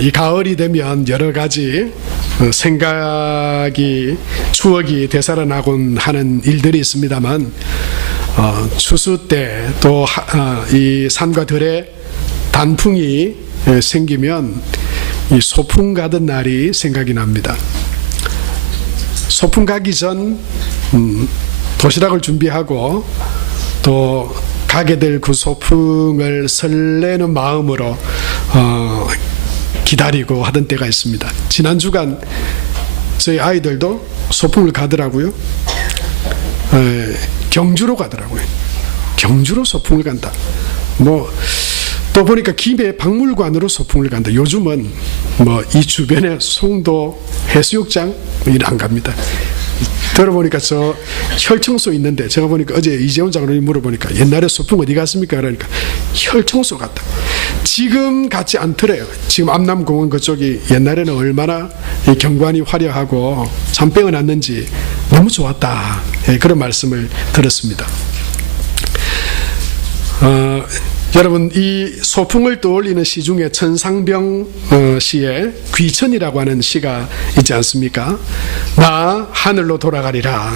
이 가을이 되면 여러 가지 생각이, 추억이 되살아나곤 하는 일들이 있습니다만, 추수 때 또 이 산과 들에 단풍이 생기면 이 소풍 가던 날이 생각이 납니다. 소풍 가기 전 도시락을 준비하고 또 가게 될 그 소풍을 설레는 마음으로 기다리고 하던 때가 있습니다. 지난 주간 저희 아이들도 소풍을 가더라고요. 경주로 가더라고요. 경주로 소풍을 간다. 또 보니까 김해 박물관으로 소풍을 간다. 요즘은 이 주변에 송도 해수욕장 안 갑니다. 들어보니까 저 혈청소 있는데, 제가 보니까 어제 이재훈 장로님 물어보니까 옛날에 소풍 어디 갔습니까? 그러니까 혈청소 갔다. 지금 같지 않더래요. 지금 암남공원 그쪽이 옛날에는 얼마나 경관이 화려하고 참 빼어났는지 너무 좋았다. 그런 말씀을 들었습니다. 여러분, 이 소풍을 떠올리는 시 중에 천상병 시에 귀천이라고 하는 시가 있지 않습니까? 나 하늘로 돌아가리라.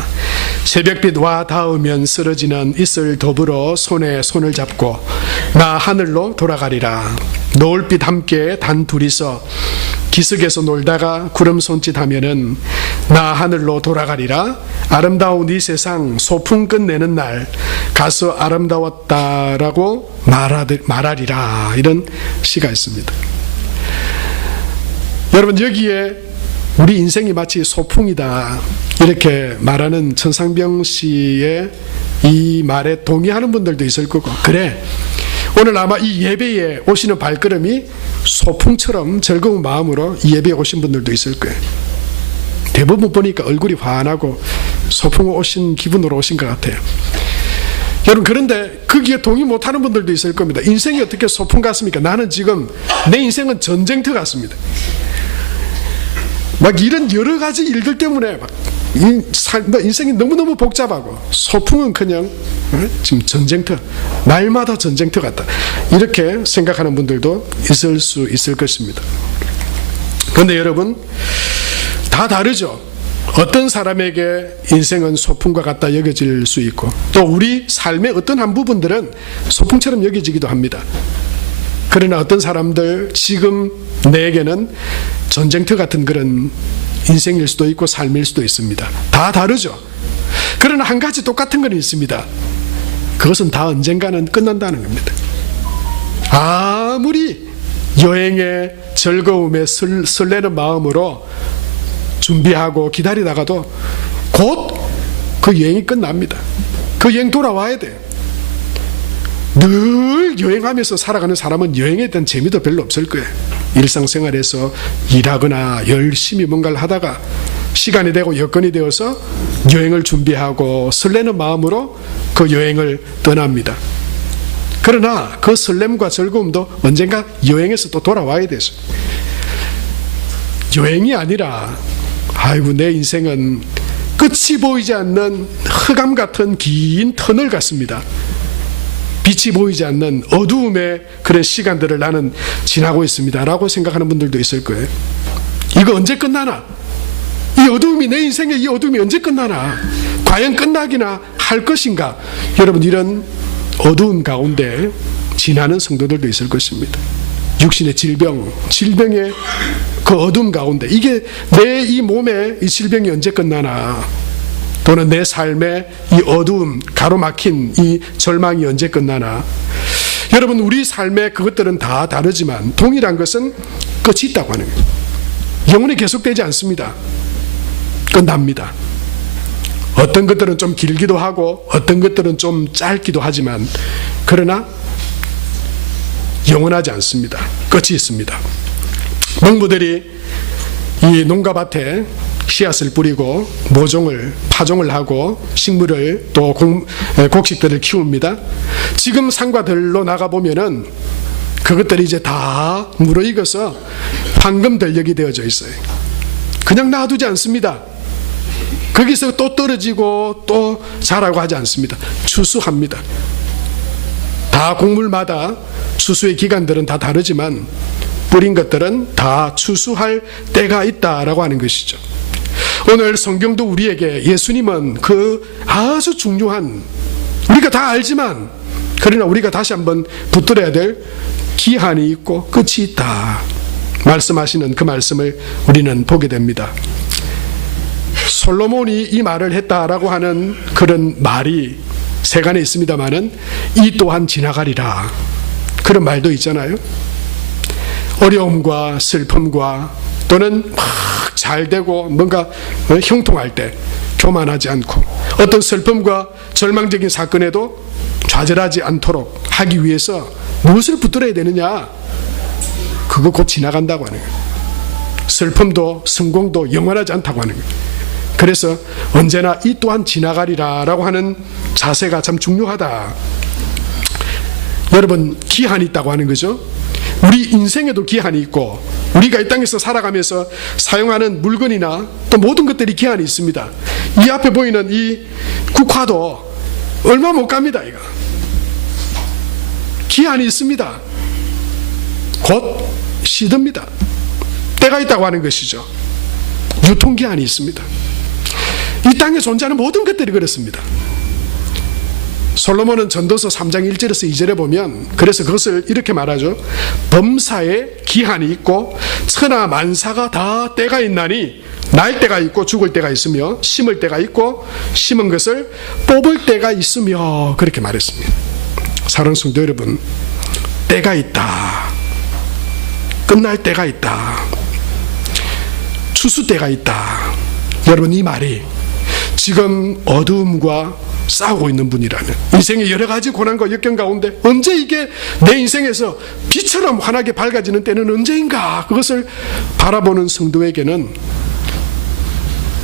새벽빛 와 닿으면 쓰러지는 이슬 더불어 손에 손을 잡고 나 하늘로 돌아가리라. 노을빛 함께 단 둘이서 기슭에서 놀다가 구름 손짓하면은 나 하늘로 돌아가리라. 아름다운 이 세상 소풍 끝내는 날 가서 아름다웠다라고 말하리라. 이런 시가 있습니다. 여러분, 여기에 우리 인생이 마치 소풍이다 이렇게 말하는 천상병 씨의 이 말에 동의하는 분들도 있을 거고, 그래, 오늘 아마 이 예배에 오시는 발걸음이 소풍처럼 즐거운 마음으로 이 예배에 오신 분들도 있을 거예요. 대부분 보니까 얼굴이 환하고 소풍 오신 기분으로 오신 것 같아요. 여러분, 그런데 거기에 동의 못하는 분들도 있을 겁니다. 인생이 어떻게 소풍 같습니까? 나는 지금 내 인생은 전쟁터 같습니다. 이런 여러 가지 일들 때문에 인생이 너무너무 복잡하고 소풍은 그냥 지금 전쟁터, 날마다 전쟁터 같다, 이렇게 생각하는 분들도 있을 수 있을 것입니다. 그런데 여러분, 다 다르죠. 어떤 사람에게 인생은 소풍과 같다 여겨질 수 있고, 또 우리 삶의 어떤 한 부분들은 소풍처럼 여겨지기도 합니다. 그러나 어떤 사람들, 지금 내게는 전쟁터 같은 그런 인생일 수도 있고 삶일 수도 있습니다. 다 다르죠. 그러나 한 가지 똑같은 건 있습니다. 그것은 다 언젠가는 끝난다는 겁니다. 아무리 여행의 즐거움에 설레는 마음으로 준비하고 기다리다가도 곧 그 여행이 끝납니다. 그 여행 돌아와야 돼요. 늘 여행하면서 살아가는 사람은 여행에 대한 재미도 별로 없을 거예요. 일상생활에서 일하거나 열심히 뭔가를 하다가 시간이 되고 여건이 되어서 여행을 준비하고 설레는 마음으로 그 여행을 떠납니다. 그러나 그 설렘과 즐거움도 언젠가 여행에서 또 돌아와야 되죠. 여행이 아니라 아이고, 내 인생은 끝이 보이지 않는 흑암 같은 긴 터널 같습니다. 빛이 보이지 않는 어두움의 그런 시간들을 나는 지나고 있습니다 라고 생각하는 분들도 있을 거예요. 이거 언제 끝나나? 이 어두움이, 내 인생의 이 어두움이 언제 끝나나? 과연 끝나기나 할 것인가? 여러분, 이런 어두운 가운데 지나는 성도들도 있을 것입니다. 육신의 질병의 그 어두움 가운데, 이게 내 이 몸의 이 질병이 언제 끝나나? 또는 내 삶의 이 어두움, 가로막힌 이 절망이 언제 끝나나? 여러분, 우리 삶의 그것들은 다 다르지만 동일한 것은 끝이 있다고 하는 거예요. 영원히 계속되지 않습니다. 끝납니다. 어떤 것들은 좀 길기도 하고 어떤 것들은 좀 짧기도 하지만, 그러나 영원하지 않습니다. 끝이 있습니다. 농부들이 이 농가밭에 씨앗을 뿌리고 파종을 하고 식물을 또 곡식들을 키웁니다. 지금 산과 들로 나가보면은 그것들이 이제 다 무르익어서 황금 들녘이 되어져 있어요. 그냥 놔두지 않습니다. 거기서 또 떨어지고 또 자라고 하지 않습니다. 추수합니다. 다 곡물마다 추수의 기간들은 다 다르지만 뿌린 것들은 다 추수할 때가 있다라고 하는 것이죠. 오늘 성경도 우리에게 예수님은 그 아주 중요한, 우리가 다 알지만 그러나 우리가 다시 한번 붙들어야 될 기한이 있고 끝이 있다 말씀하시는 그 말씀을 우리는 보게 됩니다. 솔로몬이 이 말을 했다라고 하는 그런 말이 세간에 있습니다마는 이 또한 지나가리라 그런 말도 있잖아요. 어려움과 슬픔과 또는 막 잘되고 뭔가 형통할 때 교만하지 않고 어떤 슬픔과 절망적인 사건에도 좌절하지 않도록 하기 위해서 무엇을 붙들어야 되느냐? 그거 곧 지나간다고 하는 거예요. 슬픔도 성공도 영원하지 않다고 하는 거예요. 그래서 언제나 이 또한 지나가리라 라고 하는 자세가 참 중요하다. 여러분, 기한이 있다고 하는 거죠. 우리 인생에도 기한이 있고 우리가 이 땅에서 살아가면서 사용하는 물건이나 또 모든 것들이 기한이 있습니다. 이 앞에 보이는 이 국화도 얼마 못 갑니다. 이거 기한이 있습니다. 곧 시듭니다. 때가 있다고 하는 것이죠. 유통기한이 있습니다. 이 땅에 존재하는 모든 것들이 그렇습니다. 솔로몬은 전도서 3장 1절에서 2절에 보면 그래서 그것을 이렇게 말하죠. 범사에 기한이 있고 천하 만사가 다 때가 있나니 날 때가 있고 죽을 때가 있으며 심을 때가 있고 심은 것을 뽑을 때가 있으며 그렇게 말했습니다. 사랑하는 성도 여러분, 때가 있다. 끝날 때가 있다. 추수 때가 있다. 여러분, 이 말이 지금 어두움과 싸우고 있는 분이라면 인생의 여러 가지 고난과 역경 가운데 언제 이게 내 인생에서 빛처럼 환하게 밝아지는 때는 언제인가 그것을 바라보는 성도에게는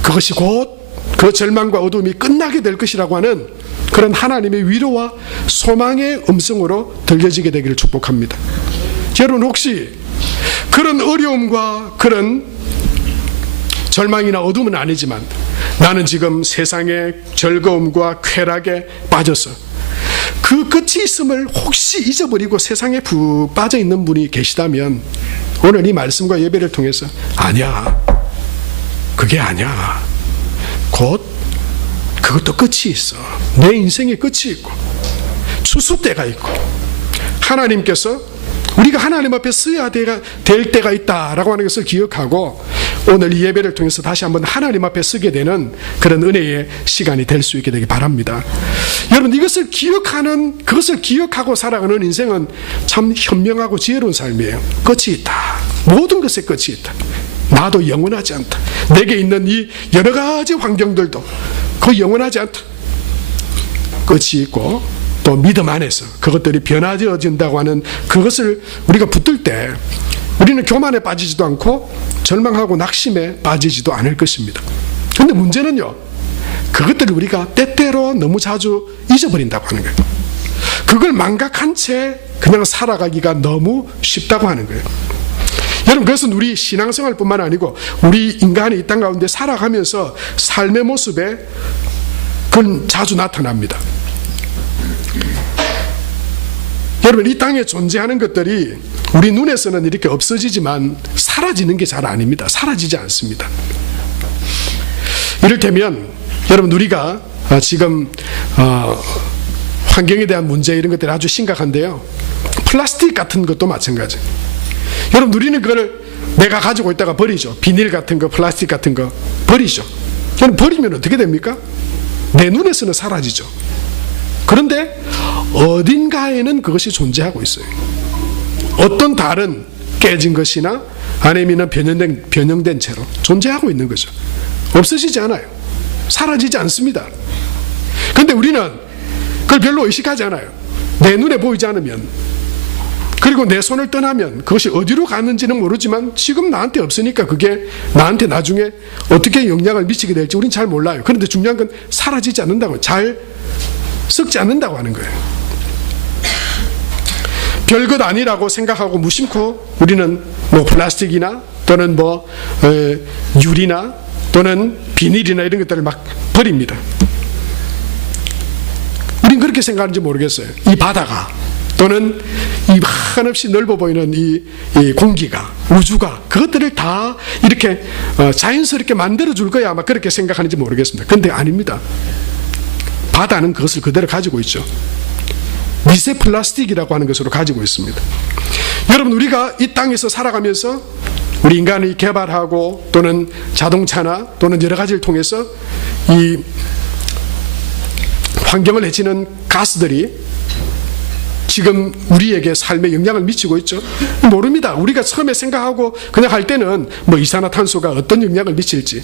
그것이 곧 그 절망과 어두움이 끝나게 될 것이라고 하는 그런 하나님의 위로와 소망의 음성으로 들려지게 되기를 축복합니다. 여러분, 혹시 그런 어려움과 그런 절망이나 어둠은 아니지만 나는 지금 세상의 즐거움과 쾌락에 빠져서 그 끝이 있음을 혹시 잊어버리고 세상에 푹 빠져 있는 분이 계시다면 오늘 이 말씀과 예배를 통해서 아니야, 그게 아니야. 곧 그것도 끝이 있어. 내 인생에 끝이 있고 추수 때가 있고 하나님께서 우리가 하나님 앞에 써야 될 때가 있다라고 하는 것을 기억하고 오늘 이 예배를 통해서 다시 한번 하나님 앞에 쓰게 되는 그런 은혜의 시간이 될 수 있게 되기 바랍니다. 여러분, 이것을 기억하는, 그것을 기억하고 살아가는 인생은 참 현명하고 지혜로운 삶이에요. 끝이 있다. 모든 것에 끝이 있다. 나도 영원하지 않다. 내게 있는 이 여러 가지 환경들도 그 영원하지 않다. 끝이 있고 또 믿음 안에서 그것들이 변화되어진다고 하는 그것을 우리가 붙들 때 우리는 교만에 빠지지도 않고 절망하고 낙심에 빠지지도 않을 것입니다. 그런데 문제는요, 그것들을 우리가 때때로 너무 자주 잊어버린다고 하는 거예요. 그걸 망각한 채 그냥 살아가기가 너무 쉽다고 하는 거예요. 여러분, 그것은 우리 신앙생활뿐만 아니고 우리 인간이 이 땅 가운데 살아가면서 삶의 모습에 그건 자주 나타납니다. 여러분, 이 땅에 존재하는 것들이 우리 눈에서는 이렇게 없어지지만 사라지는 게 잘 아닙니다. 사라지지 않습니다. 이를테면 여러분, 우리가 지금 환경에 대한 문제 이런 것들이 아주 심각한데요. 플라스틱 같은 것도 마찬가지. 여러분, 우리는 그걸 내가 가지고 있다가 버리죠. 비닐 같은 거, 플라스틱 같은 거 버리죠. 여러분, 버리면 어떻게 됩니까? 내 눈에서는 사라지죠. 그런데 어딘가에는 그것이 존재하고 있어요. 어떤 다른 깨진 것이나 아니면 변형된 채로 존재하고 있는 거죠. 없어지지 않아요. 사라지지 않습니다. 그런데 우리는 그걸 별로 의식하지 않아요. 내 눈에 보이지 않으면, 그리고 내 손을 떠나면 그것이 어디로 갔는지는 모르지만 지금 나한테 없으니까 그게 나한테 나중에 어떻게 영향을 미치게 될지 우리는 잘 몰라요. 그런데 중요한 건 사라지지 않는다고, 잘 썩지 않는다고 하는 거예요. 별것 아니라고 생각하고 무심코 우리는 뭐 플라스틱이나 또는 뭐 유리나 또는 비닐이나 이런 것들을 막 버립니다. 우린 그렇게 생각하는지 모르겠어요. 이 바다가 또는 이 한없이 넓어 보이는 이 공기가, 우주가, 그것들을 다 이렇게 자연스럽게 만들어줄 거야 아마 그렇게 생각하는지 모르겠습니다. 그런데 아닙니다. 바다는 그것을 그대로 가지고 있죠. 미세 플라스틱이라고 하는 것으로 가지고 있습니다. 여러분, 우리가 이 땅에서 살아가면서 우리 인간이 개발하고 또는 자동차나 또는 여러 가지를 통해서 이 환경을 해치는 가스들이 지금 우리에게 삶에 영향을 미치고 있죠. 모릅니다. 우리가 처음에 생각하고 그냥 할 때는 뭐 이산화탄소가 어떤 영향을 미칠지,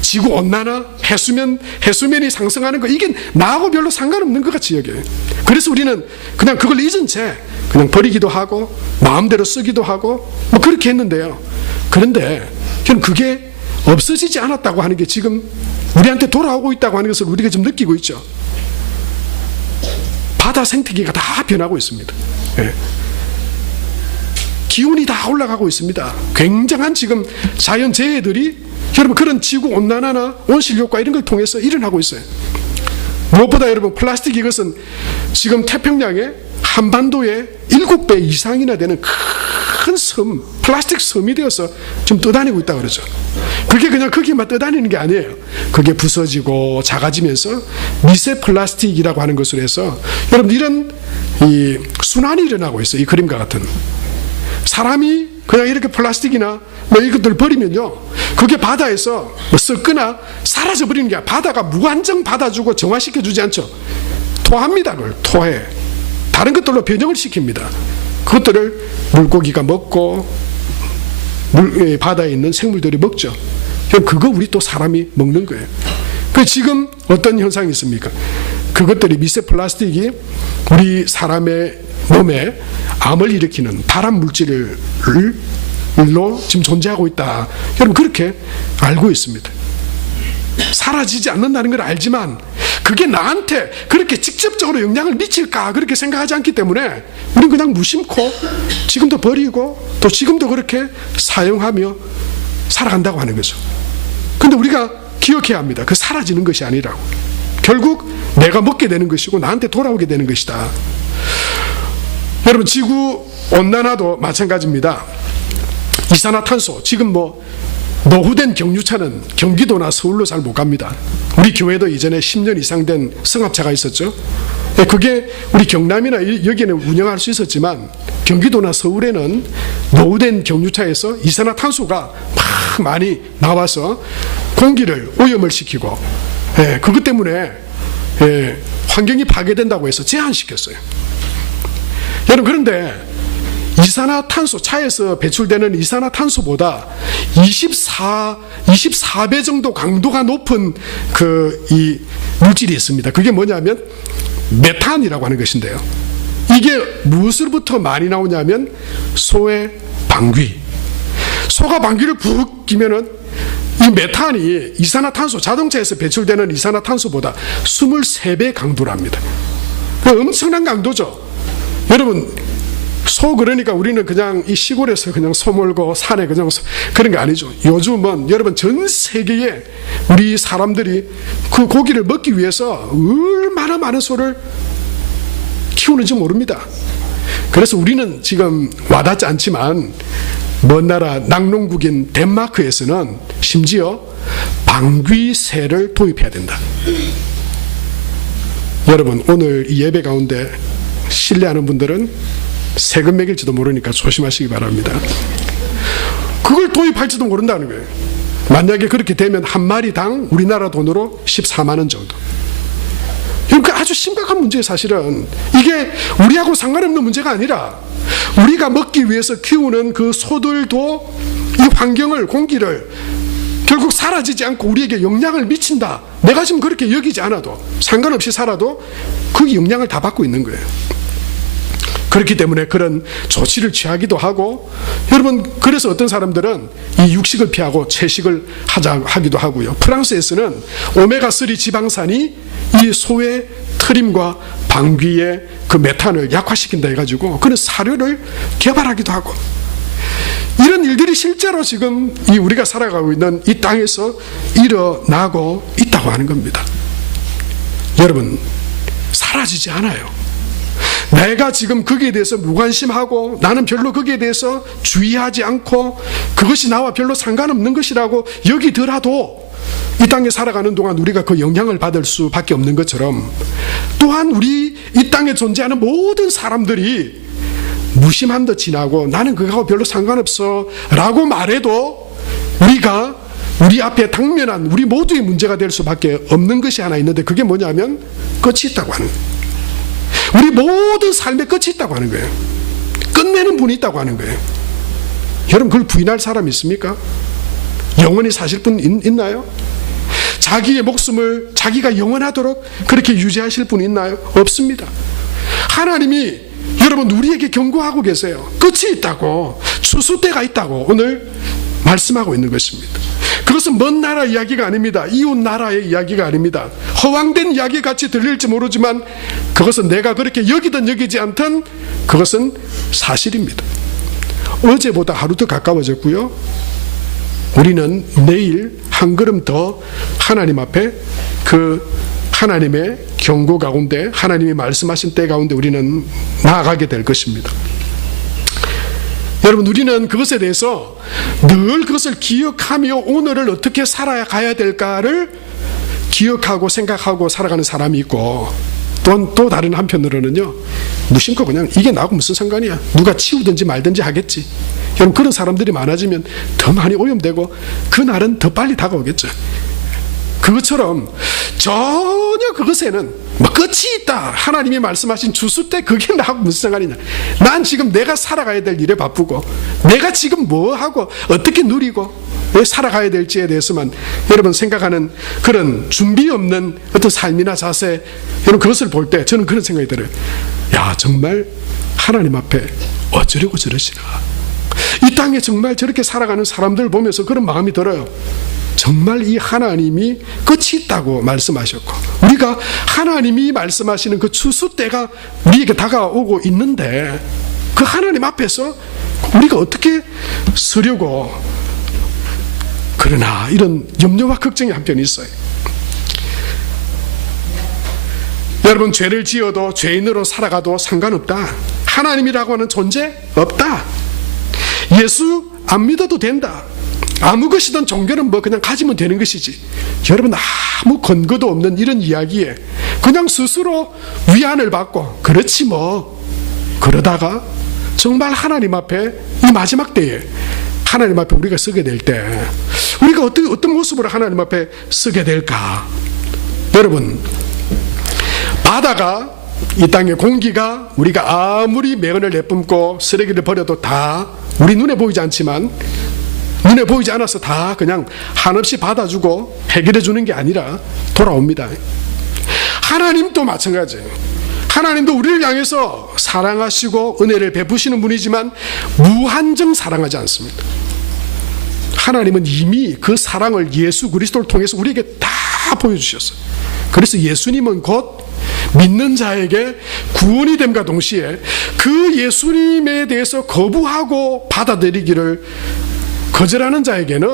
지구온난화, 해수면이 상승하는 거, 이게 나하고 별로 상관없는 것 같이 여겨요. 그래서 우리는 그냥 그걸 잊은 채 그냥 버리기도 하고 마음대로 쓰기도 하고 뭐 그렇게 했는데요. 그런데 저는 그게 없어지지 않았다고 하는 게 지금 우리한테 돌아오고 있다고 하는 것을 우리가 좀 느끼고 있죠. 바다 생태계가 다 변하고 있습니다. 예. 기온이 다 올라가고 있습니다. 굉장한 지금 자연재해들이 여러분 그런 지구온난화나 온실효과 이런 걸 통해서 일어나고 있어요. 무엇보다 여러분 플라스틱 이것은 지금 태평양의 한반도의 7배 이상이나 되는 큰 섬, 플라스틱 섬이 되어서 지금 떠다니고 있다고 그러죠. 그게 그냥 거기만 떠다니는 게 아니에요. 그게 부서지고 작아지면서 미세 플라스틱이라고 하는 것으로 해서 여러분 이런 이 순환이 일어나고 있어요. 이 그림과 같은. 사람이 그냥 이렇게 플라스틱이나 뭐 이것들 버리면요, 그게 바다에서 뭐 썩거나 사라져 버리는 게 아니라 바다가 무한정 받아주고 정화시켜 주지 않죠. 토합니다. 그걸 토해. 다른 것들로 변형을 시킵니다. 그것들을 물고기가 먹고 바다에 있는 생물들이 먹죠. 그거 우리 또 사람이 먹는 거예요. 그 지금 어떤 현상이 있습니까? 그것들이 미세 플라스틱이 우리 사람의 몸에 암을 일으키는 발암 물질로 지금 존재하고 있다. 여러분 그렇게 알고 있습니다. 사라지지 않는다는 걸 알지만 그게 나한테 그렇게 직접적으로 영향을 미칠까 그렇게 생각하지 않기 때문에 우리는 그냥 무심코 지금도 버리고 또 지금도 그렇게 사용하며 살아간다고 하는 거죠. 그런데 우리가 기억해야 합니다. 그 사라지는 것이 아니라고. 결국 내가 먹게 되는 것이고 나한테 돌아오게 되는 것이다. 여러분 지구 온난화도 마찬가지입니다. 이산화탄소, 지금 뭐 노후된 경유차는 경기도나 서울로 잘 못 갑니다. 우리 교회도 이전에 10년 이상 된 승합차가 있었죠. 그게 우리 경남이나 여기는 운영할 수 있었지만 경기도나 서울에는 노후된 경유차에서 이산화탄소가 막 많이 나와서 공기를 오염을 시키고 그것 때문에 환경이 파괴된다고 해서 제한시켰어요. 여러분 그런데 이산화탄소, 차에서 배출되는 이산화탄소보다 24배 정도 강도가 높은 이 물질이 있습니다. 그게 뭐냐면 메탄이라고 하는 것인데요. 이게 무엇으로부터 많이 나오냐면 소의 방귀. 소가 방귀를 푹 끼면은 이 메탄이 이산화탄소, 자동차에서 배출되는 이산화탄소보다 23배 강도랍니다. 엄청난 강도죠. 여러분 소, 그러니까 우리는 그냥 이 시골에서 그냥 소 몰고 산에 그냥 그런 게 아니죠. 요즘은 여러분 전 세계에 우리 사람들이 그 고기를 먹기 위해서 얼마나 많은 소를 키우는지 모릅니다. 그래서 우리는 지금 와닿지 않지만 먼 나라 낙농국인 덴마크에서는 심지어 방귀새를 도입해야 된다. 여러분 오늘 이 예배 가운데 신뢰하는 분들은 세금 매길지도 모르니까 조심하시기 바랍니다. 그걸 도입할지도 모른다는 거예요. 만약에 그렇게 되면 한 마리당 우리나라 돈으로 14만 원 정도. 그러니까 아주 심각한 문제예요. 사실은 이게 우리하고 상관없는 문제가 아니라 우리가 먹기 위해서 키우는 그 소들도 이 환경을, 공기를 결국 사라지지 않고 우리에게 영향을 미친다. 내가 지금 그렇게 여기지 않아도 상관없이 살아도 그 영향을 다 받고 있는 거예요. 그렇기 때문에 그런 조치를 취하기도 하고, 여러분 그래서 어떤 사람들은 이 육식을 피하고 채식을 하기도 하고요. 프랑스에서는 오메가3 지방산이 이 소의 트림과 방귀의 그 메탄을 약화시킨다 해가지고 그런 사료를 개발하기도 하고, 이런 일들이 실제로 지금 이 우리가 살아가고 있는 이 땅에서 일어나고 있다고 하는 겁니다. 여러분 사라지지 않아요. 내가 지금 거기에 대해서 무관심하고 나는 별로 거기에 대해서 주의하지 않고 그것이 나와 별로 상관없는 것이라고 여기더라도 이 땅에 살아가는 동안 우리가 그 영향을 받을 수밖에 없는 것처럼, 또한 우리 이 땅에 존재하는 모든 사람들이 무심한 듯 지나고 나는 그거하고 별로 상관없어 라고 말해도 우리가 우리 앞에 당면한 우리 모두의 문제가 될 수밖에 없는 것이 하나 있는데, 그게 뭐냐면 끝이 있다고 하는 거예요. 우리 모든 삶에 끝이 있다고 하는 거예요. 끝내는 분이 있다고 하는 거예요. 여러분, 그걸 부인할 사람이 있습니까? 영원히 사실 분 있나요? 자기의 목숨을 자기가 영원하도록 그렇게 유지하실 분이 있나요? 없습니다. 하나님이 여러분 우리에게 경고하고 계세요. 끝이 있다고, 추수 때가 있다고 오늘 말씀하고 있는 것입니다. 그것은 먼 나라 이야기가 아닙니다. 이웃 나라의 이야기가 아닙니다. 허황된 이야기 같이 들릴지 모르지만 그것은 내가 그렇게 여기든 여기지 않든 그것은 사실입니다. 어제보다 하루 더 가까워졌고요, 우리는 내일 한 걸음 더 하나님 앞에 그 하나님의 경고 가운데, 하나님이 말씀하신 때 가운데 우리는 나아가게 될 것입니다. 여러분, 우리는 그것에 대해서 늘 그것을 기억하며 오늘을 어떻게 살아가야 될까를 기억하고 생각하고 살아가는 사람이 있고, 또 다른 한편으로는요, 무심코 그냥 이게 나하고 무슨 상관이야, 누가 치우든지 말든지 하겠지. 여러분, 그런 사람들이 많아지면 더 많이 오염되고 그날은 더 빨리 다가오겠죠. 그것처럼 전혀 그것에는 뭐 끝이 있다, 하나님이 말씀하신 주수 때 그게 나하고 무슨 상관이냐, 난 지금 내가 살아가야 될 일에 바쁘고 내가 지금 뭐 하고 어떻게 누리고 왜 살아가야 될지에 대해서만 여러분 생각하는 그런 준비 없는 어떤 삶이나 자세, 여러분 그것을 볼 때 저는 그런 생각이 들어요. 야, 정말 하나님 앞에 어쩌려고 저러시나, 이 땅에 정말 저렇게 살아가는 사람들 보면서 그런 마음이 들어요. 정말 이 하나님이 끝이 있다고 말씀하셨고 우리가 하나님이 말씀하시는 그 추수 때가 우리에게 다가오고 있는데, 그 하나님 앞에서 우리가 어떻게 서려고 그러나, 이런 염려와 걱정이 한편 있어요. 여러분, 죄를 지어도 죄인으로 살아가도 상관없다. 하나님이라고 하는 존재 없다. 예수 안 믿어도 된다. 아무 것이든 종교는 뭐 그냥 가지면 되는 것이지. 여러분, 아무 근거도 없는 이런 이야기에 그냥 스스로 위안을 받고 그렇지 뭐, 그러다가 정말 하나님 앞에 이 마지막 때에 하나님 앞에 우리가 서게 될 때 우리가 어떤 모습으로 하나님 앞에 서게 될까? 여러분, 바다가, 이 땅의 공기가 우리가 아무리 매연을 내뿜고 쓰레기를 버려도 다 우리 눈에 보이지 않지만, 눈에 보이지 않아서 다 그냥 한없이 받아주고 해결해 주는 게 아니라 돌아옵니다. 하나님도 마찬가지예요. 하나님도 우리를 향해서 사랑하시고 은혜를 베푸시는 분이지만 무한정 사랑하지 않습니다. 하나님은 이미 그 사랑을 예수 그리스도를 통해서 우리에게 다 보여주셨어요. 그래서 예수님은 곧 믿는 자에게 구원이 됨과 동시에 그 예수님에 대해서 거부하고 받아들이기를 거절하는 자에게는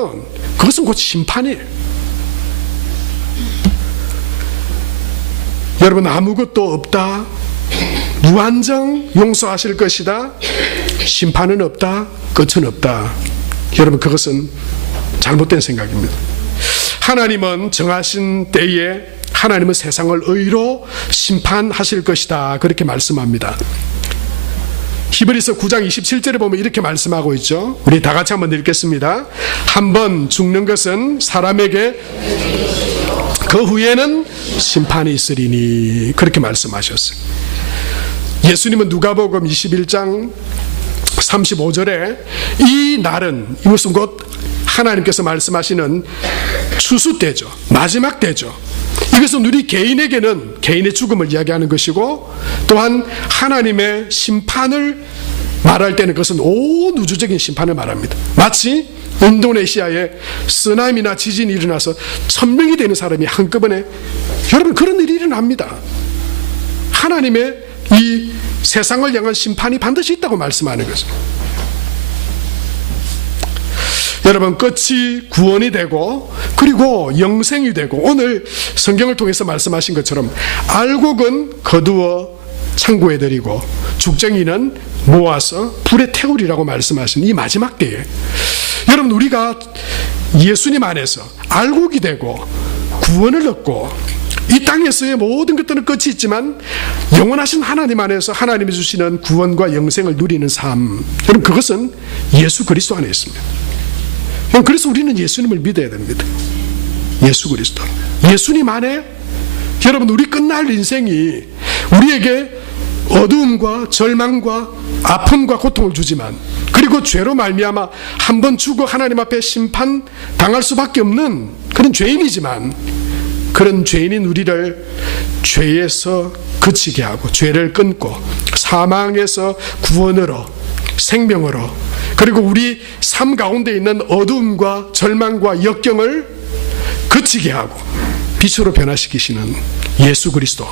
그것은 곧 심판이에요. 여러분, 아무것도 없다, 무한정 용서하실 것이다, 심판은 없다, 끝은 없다. 여러분, 그것은 잘못된 생각입니다. 하나님은 정하신 때에 하나님은 세상을 의로 심판하실 것이다, 그렇게 말씀합니다. 히브리서 9장 27절에 보면 이렇게 말씀하고 있죠. 우리 다 같이 한번 읽겠습니다. 한번 죽는 것은 사람에게, 그 후에는 심판이 있으리니, 그렇게 말씀하셨어요. 예수님은 누가복음 21장 35절에 이 날은, 이것은 곧 하나님께서 말씀하시는 추수 때죠, 마지막 때죠. 이것은 우리 개인에게는 개인의 죽음을 이야기하는 것이고, 또한 하나님의 심판을 말할 때는 그것은 온 우주적인 심판을 말합니다. 마치 인도네시아에 쓰나미나 지진이 일어나서 1000명이 되는 사람이 한꺼번에, 여러분 그런 일이 일어납니다. 하나님의 이 세상을 향한 심판이 반드시 있다고 말씀하는 거죠. 여러분, 끝이 구원이 되고 그리고 영생이 되고, 오늘 성경을 통해서 말씀하신 것처럼 알곡은 거두어 상고해드리고 죽정이는 모아서 불에 태우리라고 말씀하신 이 마지막 때에 여러분 우리가 예수님 안에서 알곡이 되고 구원을 얻고 이 땅에서의 모든 것들은 끝이 있지만 영원하신 하나님 안에서 하나님이 주시는 구원과 영생을 누리는 삶, 여러분 그것은 예수 그리스도 안에 있습니다. 그래서 우리는 예수님을 믿어야 됩니다. 예수 그리스도, 예수님 안에 여러분 우리 끝날 인생이 우리에게 어두움과 절망과 아픔과 고통을 주지만, 그리고 죄로 말미암아 한 번 죽어 하나님 앞에 심판 당할 수밖에 없는 그런 죄인이지만, 그런 죄인인 우리를 죄에서 그치게 하고 죄를 끊고 사망에서 구원으로 생명으로, 그리고 우리 삶 가운데 있는 어두움과 절망과 역경을 그치게 하고 빛으로 변화시키시는 예수 그리스도,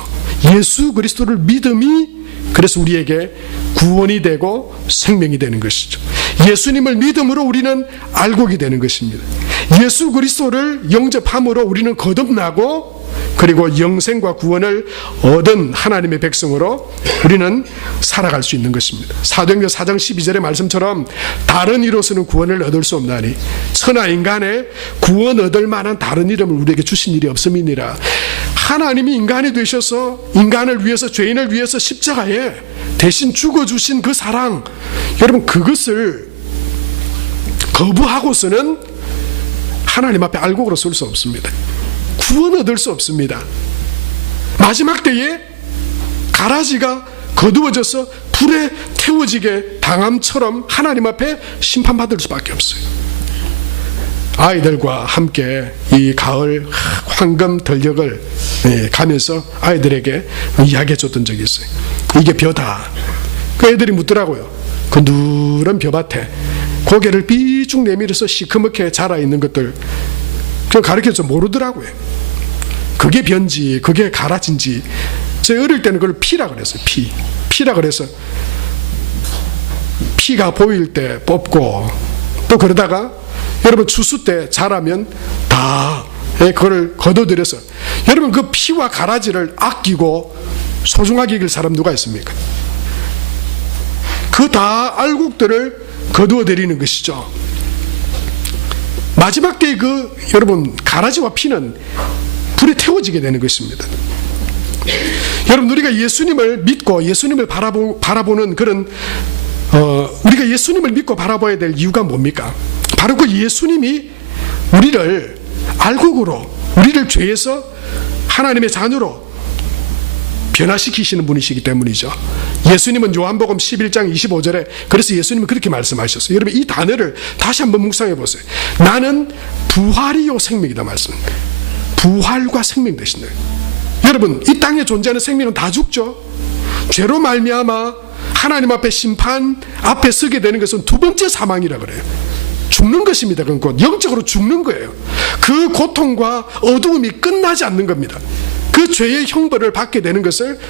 예수 그리스도를 믿음이 그래서 우리에게 구원이 되고 생명이 되는 것이죠. 예수님을 믿음으로 우리는 알곡이 되는 것입니다. 예수 그리스도를 영접함으로 우리는 거듭나고, 그리고 영생과 구원을 얻은 하나님의 백성으로 우리는 살아갈 수 있는 것입니다. 사도행전 4장 12절의 말씀처럼 다른 이로서는 구원을 얻을 수 없나니 천하 인간에 구원 얻을 만한 다른 이름을 우리에게 주신 일이 없음이니라. 하나님이 인간이 되셔서 인간을 위해서, 죄인을 위해서 십자가에 대신 죽어주신 그 사랑, 여러분 그것을 거부하고서는 하나님 앞에 알곡으로 설 수 없습니다. 구원 얻을 수 없습니다. 마지막 때에 가라지가 거두어져서 불에 태워지게 당함처럼 하나님 앞에 심판받을 수밖에 없어요. 아이들과 함께 이 가을 황금 들녘을 가면서 아이들에게 이야기해 줬던 적이 있어요. 이게 벼다. 그 애들이 묻더라고요. 그 누런 벼밭에 고개를 삐쭉 내밀어서 시커멓게 자라있는 것들, 그걸 가르쳐서 모르더라고요. 그게 벼인지 그게 가라지인지. 제 어릴 때는 그걸 피라 그랬어요. 피라 그래서 피가 보일 때 뽑고, 또 그러다가 여러분 추수 때 자라면 다 그걸 거둬들여서, 여러분 그 피와 가라지를 아끼고 소중하게 여길 사람 누가 있습니까? 그 다 알곡들을 거두어들이는 것이죠. 마지막 때의 그 여러분 가라지와 피는 불에 태워지게 되는 것입니다. 여러분 우리가 예수님을 믿고 예수님을 바라보는 그런 우리가 예수님을 믿고 바라봐야 될 이유가 뭡니까? 바로 그 예수님이 우리를 알곡으로, 우리를 죄에서 하나님의 자녀로 변화시키시는 분이시기 때문이죠. 예수님은 요한복음 11장 25절에 그래서 예수님은 그렇게 말씀하셨어요. 여러분 이 단어를 다시 한번 묵상해 보세요. 나는 부활이요 생명이다 말씀입니다. 부활과 생명 되신다. 여러분 이 땅에 존재하는 생명은 다 죽죠. 죄로 말미암아 하나님 앞에 심판 앞에 서게 되는 것은 두 번째 사망이라 그래요. 죽는 것입니다. 그건 곧 영적으로 죽는 거예요. 그 고통과 어두움이 끝나지 않는 겁니다. 그 죄의 형벌을 받게 되는 것을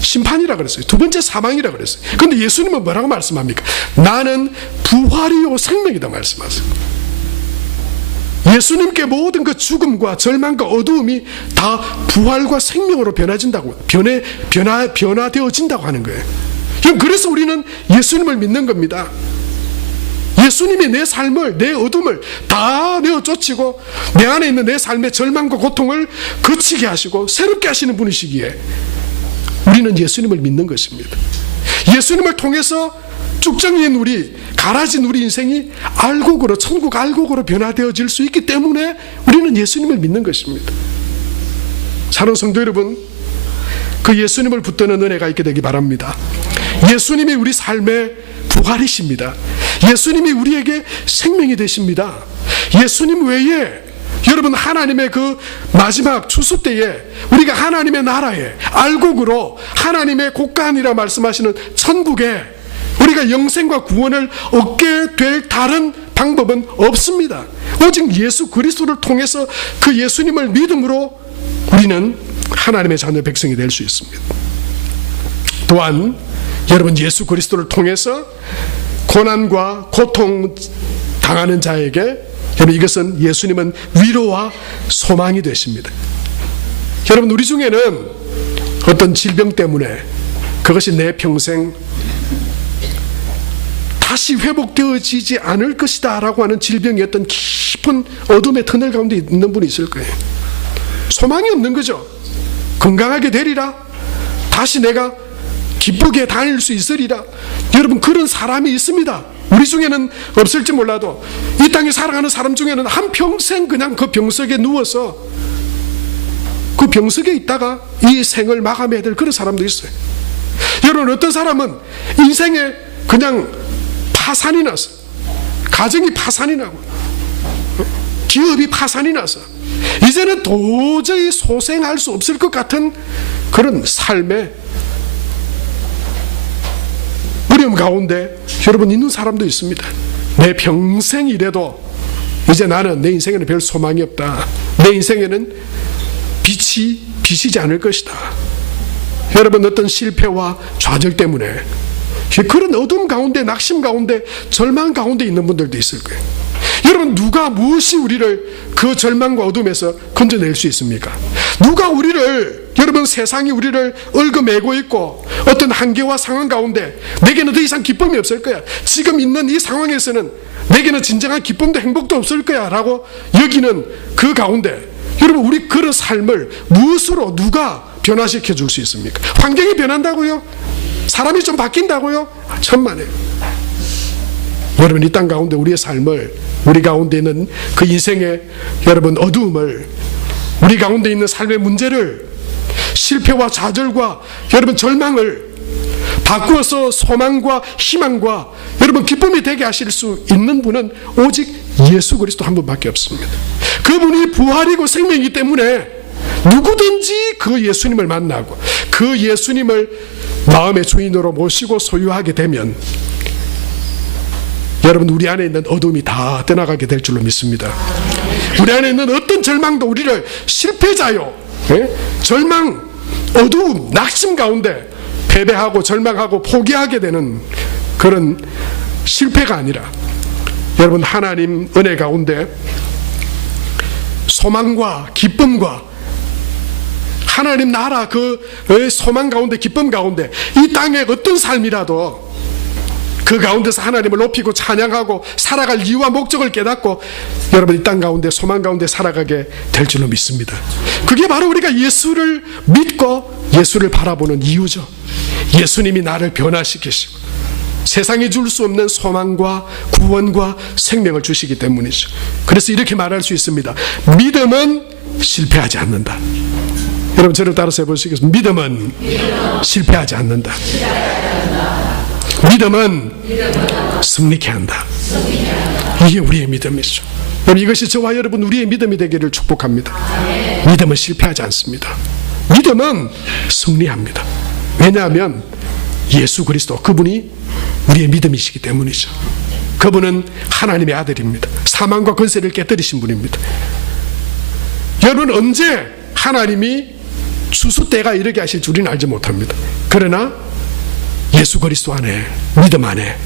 심판이라 그랬어요. 두 번째 사망이라 그랬어요. 그런데 예수님은 뭐라고 말씀합니까? 나는 부활이요 생명이다 말씀하세요. 예수님께 모든 그 죽음과 절망과 어두움이 다 부활과 생명으로 변화진다고, 변화되어진다고 하는 거예요. 그래서 우리는 예수님을 믿는 겁니다. 예수님이 내 삶을, 내 어둠을 다 내어 쫓치고 내 안에 있는 내 삶의 절망과 고통을 그치게 하시고 새롭게 하시는 분이시기에 우리는 예수님을 믿는 것입니다. 예수님을 통해서 쭉정이인 우리, 가라진 우리 인생이 알곡으로, 천국 알곡으로 변화되어질 수 있기 때문에 우리는 예수님을 믿는 것입니다. 사랑하는 성도 여러분, 그 예수님을 붙드는 은혜가 있게 되기 바랍니다. 예수님이 우리 삶의 부활이십니다. 예수님이 우리에게 생명이 되십니다. 예수님 외에 여러분 하나님의 그 마지막 추수 때에 우리가 하나님의 나라에 알곡으로 하나님의 곳간이라 말씀하시는 천국에 우리가 영생과 구원을 얻게 될 다른 방법은 없습니다. 오직 예수 그리스도를 통해서 그 예수님을 믿음으로 우리는 하나님의 자녀 백성이 될 수 있습니다. 또한 여러분 예수 그리스도를 통해서 고난과 고통 당하는 자에게 여러분 이것은 예수님은 위로와 소망이 되십니다. 여러분 우리 중에는 어떤 질병 때문에 그것이 내 평생 다시 회복되어지지 않을 것이다 라고 하는 질병이 어떤 깊은 어둠의 터널 가운데 있는 분이 있을 거예요. 소망이 없는 거죠. 건강하게 되리라, 다시 내가 기쁘게 다닐 수 있으리라. 여러분, 그런 사람이 있습니다. 우리 중에는 없을지 몰라도 이 땅에 살아가는 사람 중에는 한평생 그냥 그 병석에 누워서 그 병석에 있다가 이 생을 마감해야 될 그런 사람도 있어요. 여러분, 어떤 사람은 인생에 그냥 파산이 나서, 가정이 파산이 나고 기업이 파산이 나서 이제는 도저히 소생할 수 없을 것 같은 그런 삶의 어려움 가운데 여러분 있는 사람도 있습니다. 내 평생 이래도 이제 나는 내 인생에는 별 소망이 없다, 내 인생에는 빛이 비치지 않을 것이다. 여러분, 어떤 실패와 좌절 때문에 그런 어둠 가운데, 낙심 가운데, 절망 가운데 있는 분들도 있을 거예요. 여러분, 누가 무엇이 우리를 그 절망과 어둠에서 건져낼 수 있습니까? 누가 우리를, 여러분, 세상이 우리를 얽어매고 있고 어떤 한계와 상황 가운데 내게는 더 이상 기쁨이 없을 거야, 지금 있는 이 상황에서는 내게는 진정한 기쁨도 행복도 없을 거야 라고 여기는 그 가운데, 여러분, 우리 그런 삶을 무엇으로 누가 변화시켜 줄 수 있습니까? 환경이 변한다고요? 사람이 좀 바뀐다고요? 천만에요. 여러분, 이 땅 가운데 우리의 삶을, 우리 가운데 있는 그 인생의 여러분 어두움을, 우리 가운데 있는 삶의 문제를, 실패와 좌절과 여러분 절망을 바꾸어서 소망과 희망과 여러분 기쁨이 되게 하실 수 있는 분은 오직 예수 그리스도 한 분밖에 없습니다. 그분이 부활이고 생명이기 때문에 누구든지 그 예수님을 만나고 그 예수님을 마음의 주인으로 모시고 소유하게 되면 여러분, 우리 안에 있는 어둠이 다 떠나가게 될 줄로 믿습니다. 우리 안에 있는 어떤 절망도 우리를 실패자요, 절망, 어두움, 낙심 가운데 패배하고 절망하고 포기하게 되는 그런 실패가 아니라 여러분, 하나님 은혜 가운데 소망과 기쁨과 하나님 나라 그 소망 가운데, 기쁨 가운데 이 땅의 어떤 삶이라도 그 가운데서 하나님을 높이고 찬양하고 살아갈 이유와 목적을 깨닫고 여러분, 이 땅 가운데 소망 가운데 살아가게 될 줄로 믿습니다. 그게 바로 우리가 예수를 믿고 예수를 바라보는 이유죠. 예수님이 나를 변화시키시고 세상이 줄 수 없는 소망과 구원과 생명을 주시기 때문이죠. 그래서 이렇게 말할 수 있습니다. 믿음은 실패하지 않는다. 여러분, 저를 따라서 해보시겠습니다. 믿음은 실패하지 않는다. 믿음은 승리케 한다. 이게 우리의 믿음이죠. 여러분, 이것이 저와 여러분 우리의 믿음이 되기를 축복합니다. 믿음은 실패하지 않습니다. 믿음은 승리합니다. 왜냐하면 예수 그리스도, 그분이 우리의 믿음이시기 때문이죠. 그분은 하나님의 아들입니다. 사망과 권세를 깨뜨리신 분입니다. 여러분, 언제 하나님이 추수 때가 이르게 하실 줄 우리는 알지 못합니다. 그러나 예수 그리스도 안에, 믿음 안에,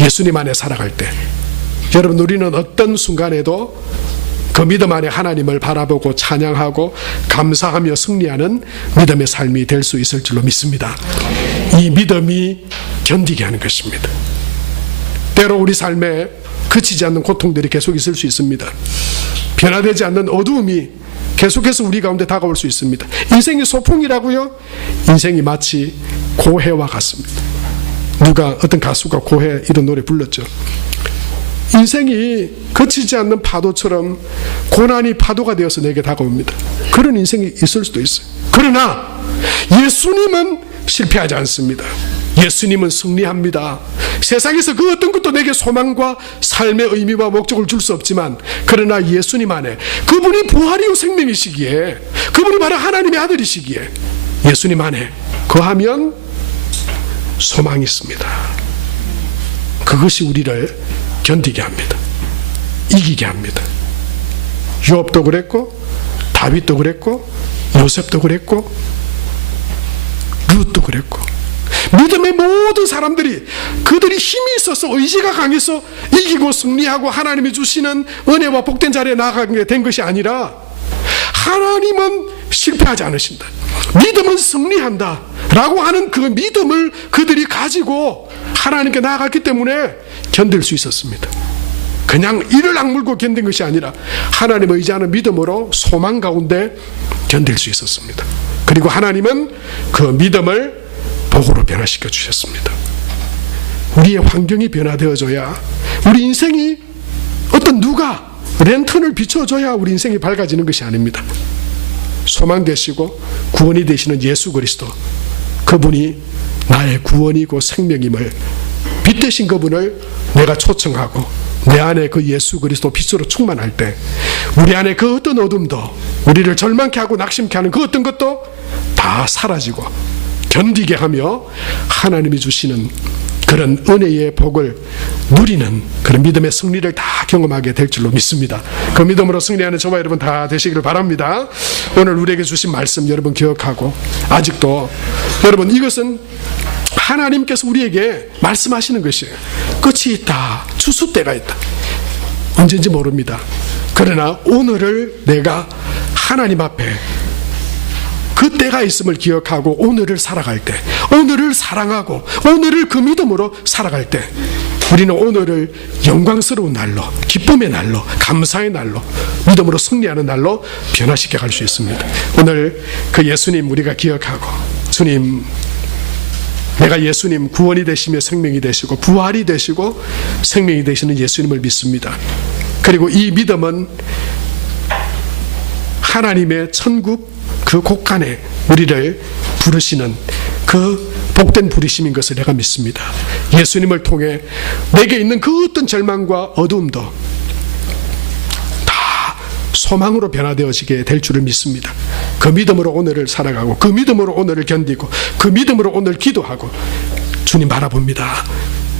예수님 안에 살아갈 때 여러분, 우리는 어떤 순간에도 그 믿음 안에 하나님을 바라보고 찬양하고 감사하며 승리하는 믿음의 삶이 될 수 있을 줄로 믿습니다. 이 믿음이 견디게 하는 것입니다. 때로 우리 삶에 그치지 않는 고통들이 계속 있을 수 있습니다. 변화되지 않는 어두움이 계속해서 우리 가운데 다가올 수 있습니다. 인생이 소풍이라고요? 인생이 마치 고해와 같습니다. 누가, 어떤 가수가 고해 이런 노래 불렀죠. 인생이 거치지 않는 파도처럼 고난이 파도가 되어서 내게 다가옵니다. 그런 인생이 있을 수도 있어요. 그러나 예수님은 실패하지 않습니다. 예수님은 승리합니다. 세상에서 그 어떤 것도 내게 소망과 삶의 의미와 목적을 줄 수 없지만, 그러나 예수님 안에, 그분이 부활이요 생명이시기에, 그분이 바로 하나님의 아들이시기에 예수님 안에 거하면 소망이 있습니다. 그것이 우리를 견디게 합니다. 이기게 합니다. 요압도 그랬고, 다윗도 그랬고, 요셉도 그랬고, 룻도 그랬고, 믿음의 모든 사람들이 그들이 힘이 있어서, 의지가 강해서 이기고 승리하고 하나님이 주시는 은혜와 복된 자리에 나아가게 된 것이 아니라, 하나님은 실패하지 않으신다. 믿음은 승리한다 라고 하는 그 믿음을 그들이 가지고 하나님께 나아갔기 때문에 견딜 수 있었습니다. 그냥 이를 악물고 견딘 것이 아니라 하나님 의지하는 믿음으로 소망 가운데 견딜 수 있었습니다. 그리고 하나님은 그 믿음을 복으로 변화시켜 주셨습니다. 우리의 환경이 변화되어져야, 우리 인생이 어떤 누가 랜턴을 비춰줘야 우리 인생이 밝아지는 것이 아닙니다. 소망 되시고 구원이 되시는 예수 그리스도, 그분이 나의 구원이고 생명임을, 빛 되신 그분을 내가 초청하고 내 안에 그 예수 그리스도 빛으로 충만할 때 우리 안에 그 어떤 어둠도, 우리를 절망케 하고 낙심케 하는 그 어떤 것도 다 사라지고 견디게 하며 하나님이 주시는 그런 은혜의 복을 누리는 그런 믿음의 승리를 다 경험하게 될 줄로 믿습니다. 그 믿음으로 승리하는 저와 여러분 다 되시기를 바랍니다. 오늘 우리에게 주신 말씀 여러분 기억하고, 아직도 여러분 이것은 하나님께서 우리에게 말씀하시는 것이에요. 끝이 있다, 추수 때가 있다, 언제인지 모릅니다. 그러나 오늘을 내가 하나님 앞에 그 때가 있음을 기억하고 오늘을 살아갈 때, 오늘을 사랑하고 오늘을 그 믿음으로 살아갈 때, 우리는 오늘을 영광스러운 날로, 기쁨의 날로, 감사의 날로, 믿음으로 승리하는 날로 변화시켜 갈 수 있습니다. 오늘 그 예수님 우리가 기억하고, 주님, 내가 예수님 구원이 되시며 생명이 되시고 부활이 되시고 생명이 되시는 예수님을 믿습니다. 그리고 이 믿음은 하나님의 천국 그 곳간에 우리를 부르시는 그 복된 부르심인 것을 내가 믿습니다. 예수님을 통해 내게 있는 그 어떤 절망과 어두움도 다 소망으로 변화되어지게 될 줄을 믿습니다. 그 믿음으로 오늘을 살아가고, 그 믿음으로 오늘을 견디고, 그 믿음으로 오늘 기도하고 주님 바라봅니다.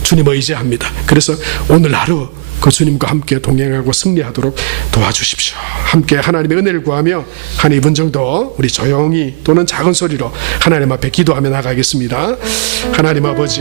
주님 의지합니다. 그래서 오늘 하루 그 주님과 함께 동행하고 승리하도록 도와주십시오. 함께 하나님의 은혜를 구하며 한 2분 정도 우리 조용히 또는 작은 소리로 하나님 앞에 기도하며 나가겠습니다. 하나님 아버지,